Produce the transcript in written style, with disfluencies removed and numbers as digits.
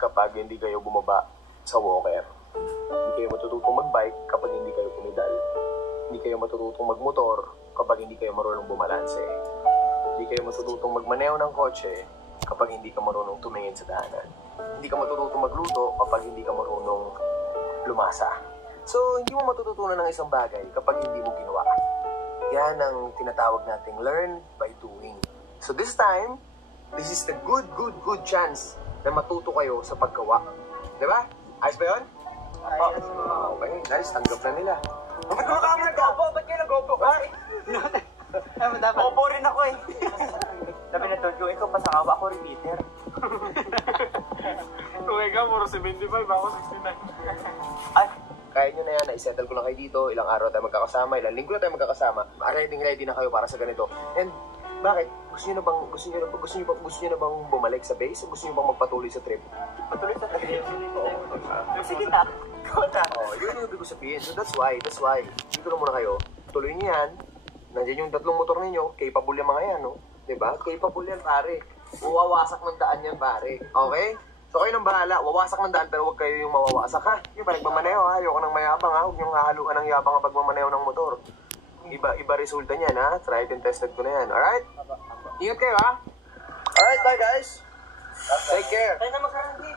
kapag hindi kayo bumaba sa walker. Hindi kayo matututong magbike kapag hindi kayo pumidal. Hindi kayo matututong magmotor kapag hindi kayo marunong bumalanse. Hindi kayo matututong magmaneho ng kotse kapag hindi ka marunong tumingin sa daanan. Hindi ka matututong magluto kapag hindi ka marunong lumasa. So, hindi mo matututunan ng isang bagay kapag hindi mo ginawa. Yan ang tinatawag nating learn by doing. So this time, this is the good chance na matuto kayo sa paggawa. Diba? Ayos ba yun? Ayos po. Okay, nice. Tanggap na nila. Ba't ka nag-gopo? Ba't kayo nag-gopo? Opo rin ako eh. Sabi na Tolgo, ikaw pasakawa, ako repeater. Kung ikaw, puro 75, ako 69. Ay, Kaya nyo na yan, na-settle ko na kayo dito, ilang araw tayo magkakasama, ilang linggo na tayo magkakasama, ready na kayo para sa ganito. And bakit? Gusto nyo na bang bumalik sa base? O gusto nyo bang magpatuloy sa trip? patuloy sa tayo. Sige na. Go na. Oh, yun yung ibig ko sabihin. So that's why. Dito na muna kayo. Tuloy nyo yan. Nandiyan yung tatlong motor ninyo. Capable yung mga yan, no? Diba? Capable yan, pare. Wawasak ng daan yan, pare. Okay? So kayo nang bahala. Wawasak ng daan, pero huwag kayo yung mawawasak, ha? Yung pa nagmamaneho, ha? Ayoko nang mayabang, ha? Huwag nyo hahaluan ng yabang ang pagmamaneho ng motor. Iba resulta niyan, ha? Tried and tested ko na yan. Alright? Ingat kayo, ha? Alright, bye, guys. Take care. Tayo na magkaranggi.